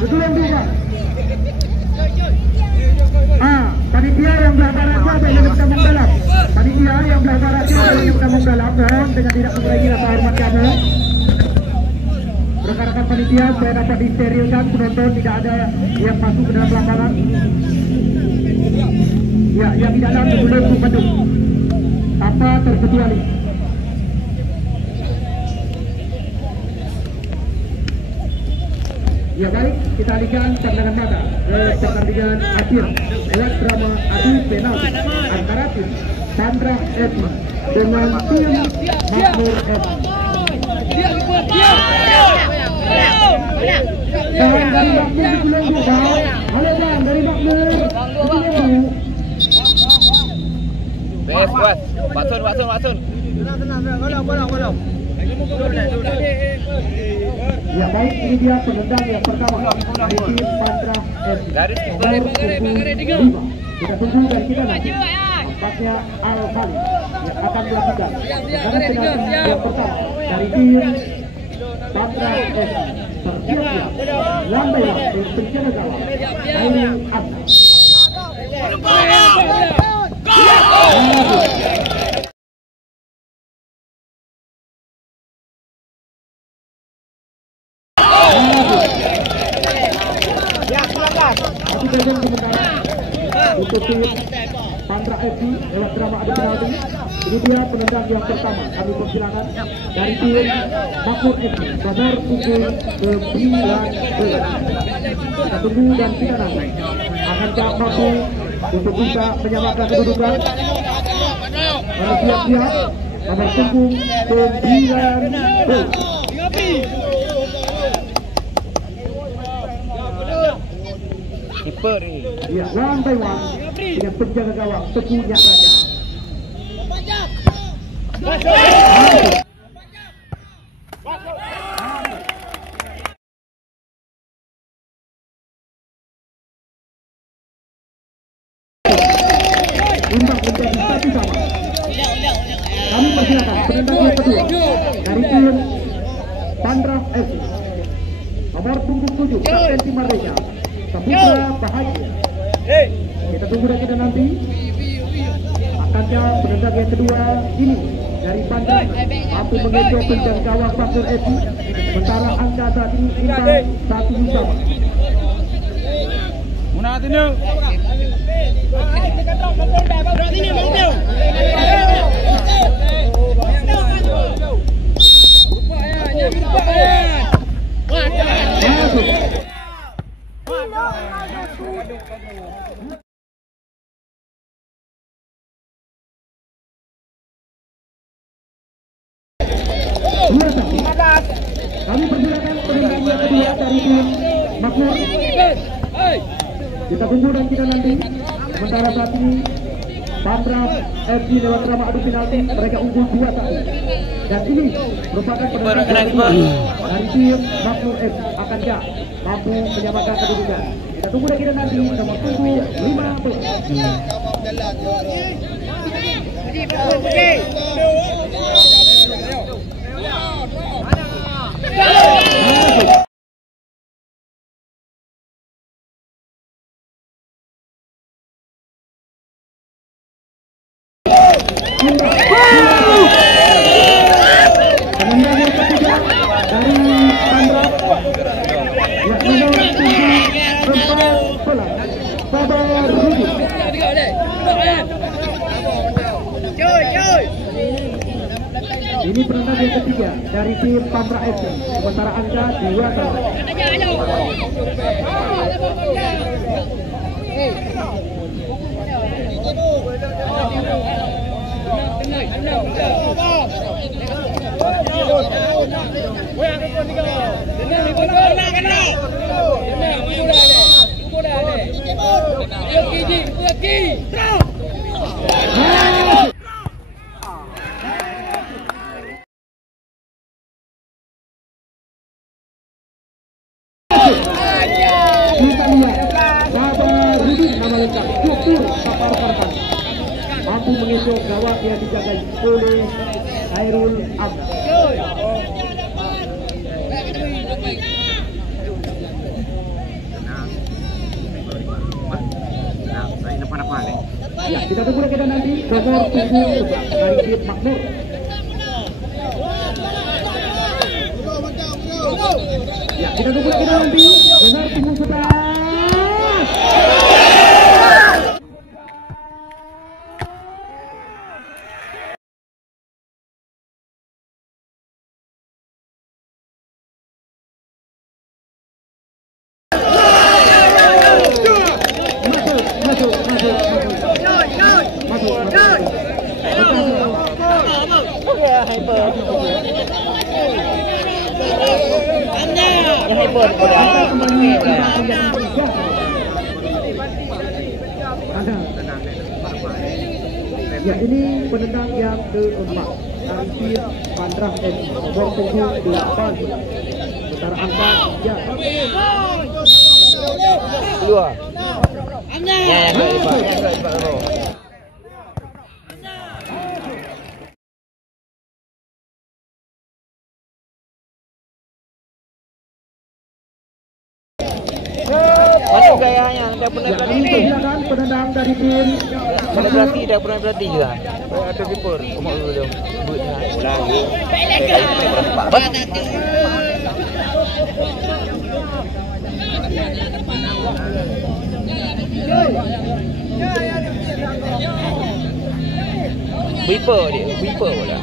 Betulan juga. Panitia yang belakang raja yang bertambung dalam. Panitia yang belakang raja yang bertambung dalam. Mohon dengan tidak mengurangi rasa hormat kamu. Rekan-rekan panitia, saya dapat disterilkan penonton tidak ada yang masuk ke dalam lapangan. Ya, yang di dalam sebelum Bandung. Tanpa terkecuali. Ya baik, kita alihkan pandangan mata ke pertandingan akhir lewat drama adu penalti antara tim Sandra FC dengan tim Makmur FC. Bang dari Makmur dibilang bang, halo bang dari Makmur. Bes kuat, Watson. Tenang, golong. Ya baik, ini dia penendang yang pertama dari tim Sandra FC. Garis kita tunggu dan kita nanti tampaknya Al-Khali yang akan melakukan penendang yang pertama dari tim Sandra FC. Bersiap-siap, lambai berpenjara gawang Airul Abna. Untuk tim Sandra FC lewat drama adu penalti. Ini dia penendang yang pertama. Kami persilakan dari tim Makmur FC nomor punggung 19. Kita tunggu dan kita nanti akankah mampu untuk bisa menyamakan kedudukan. Siap-siap nomor punggung 19. Kiper ni. Ya, one by one dengan penjaga gawang Teguhnya Raja. Imbang menjadi 1-1. Kami persilakan penendang yang kedua dari tim Sandra FC nomor punggung 7 Kapten Tim Merdeka Saputra Bahagia. Kita tunggu dan kita nanti akankah penendang yang kedua ini dari Pandang mampu mengejar penjaga gawang Makmur FC. Sementara angka saat ini imbang 1-1. Kami persilakan penendang yang kedua dari tim Makmur. Kita tunggu dan kita nanti. Sementara saat ini Sandra FC lewat drama adu penalti mereka unggul 2-1. Dan ini merupakan penendang dari tim Makmur FC. Akankah mampu menyamakan kedudukan? Kita tunggu dan kita nanti. Nomor punggung 15. Penendang yang ketiga dari Sandra Sabar Rudi. Ini penendang yang ketiga dari tim Sandra FC. Sementara angka 2-1. Mampu mengesok gawang yang dijaga oleh Airul Abna. nomor 7 dari tim Makmur. Ya, kita tunggu lagi nanti nomor 11. Ya, ini penendang yang keempat dari tim Pandrah FC nomor 78. Sementara angka ya. Dua. Ya, hebat. Mana gayanya? Dah pernah berlatih ni. Penendang dari tim Dah pernah berlatih juga. Ada keeper. Kamu dulu dia. Buat ulang. Wiper bola.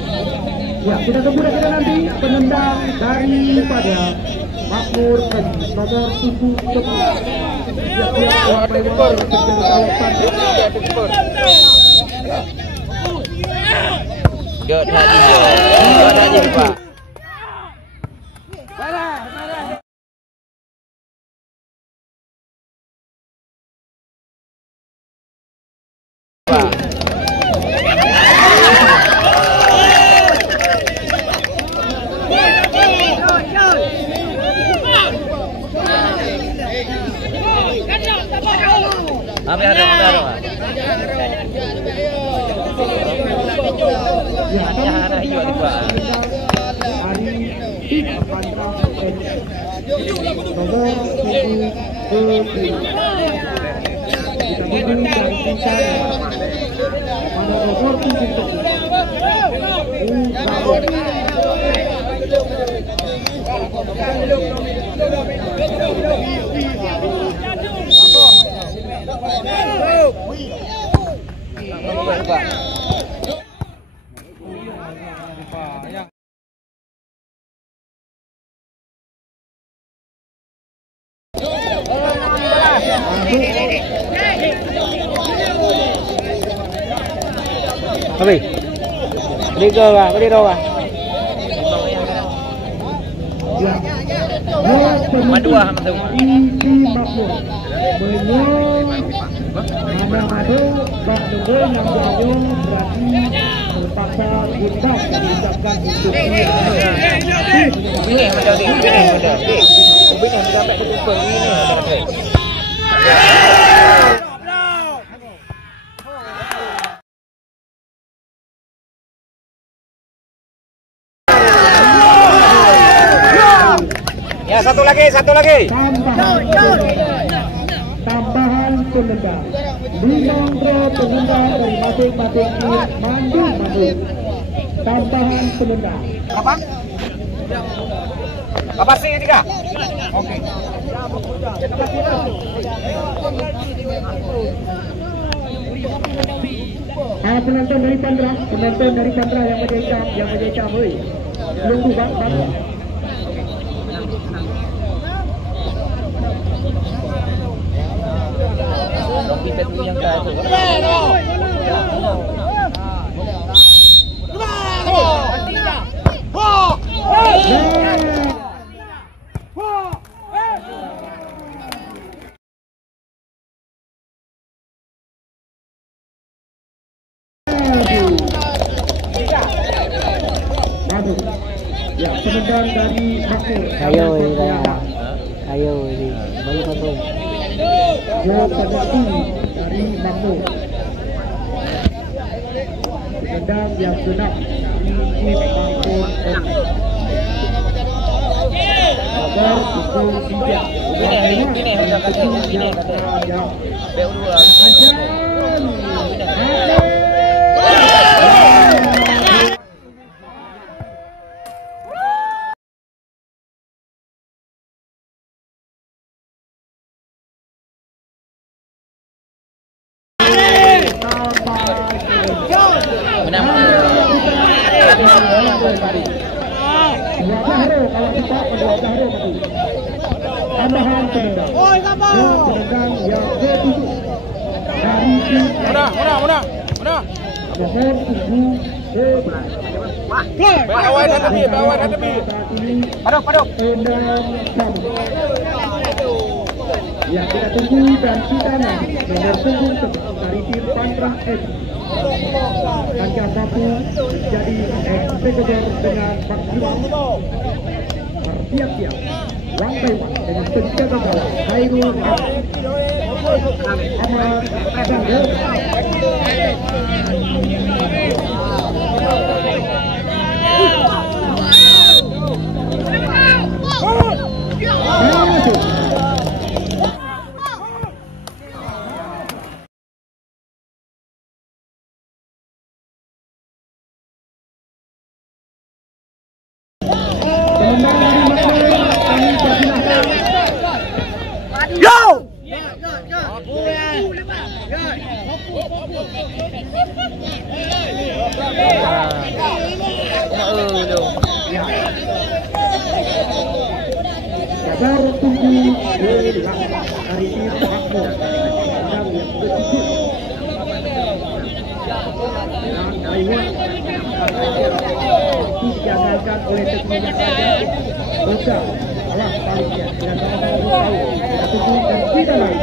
Ya, kita tunggu lagi nanti penendang daripada Makmur nomor 7. Ada keeper. Dia tadi Pak. Apa ada? Ya, ada hijau di bawah. Hari tim Pandrah nomor 7. Kita beri dan tingkat pada nomor 7. Habis. Beli ke Pak? Beli đâu Pak? Madua Hamzah. Ya, satu lagi. Tambahan penendang. 5 draw penendang dari masing-masing tim maju. Tambahan penendang. Apa sih ini Kak? Oke. Penonton dari Pandrah yang menjadi hoi. Tunggu Bang. Kita tu yang kaya tu. Ya, penendang dari Makmur. Ayo ini. Baru satu. Penendang dari Makmur. Penendang yang genap di Makmur. Kabar pukul 3. Ini sudah kasih ini. Beu dua. kalau kita pada Dahro mati. Tambahan penendang. Penendang yang ke-7 dari tim Mana? nomor 7 Awal hadapi. Paduk. Endang Pramu. Ya, kita tunggu dan kita nanti nomor punggung 11 dari tim Pantra FC. Kancah mampu jadi eksekutor dengan maksimal. Bersiap-siap one by one dengan penjaga gawang Hairul Ahmad Zahro. Kabar tunggu dari tim Makmur yang ke-7 dan Taiwan itu dijagalkan oleh tekniknya saja. Buka alah baliknya tidak sama-sama tahu. Kita tunggu dan kita lari.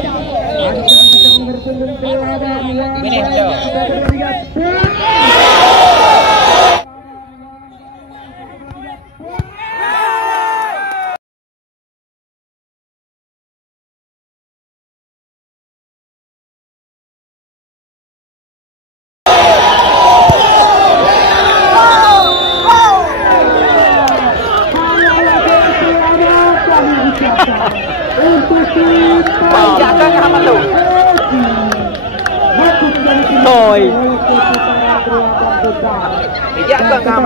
Ancang kita nomor punggung teladan kita berlihat. Thôi. Dạ, con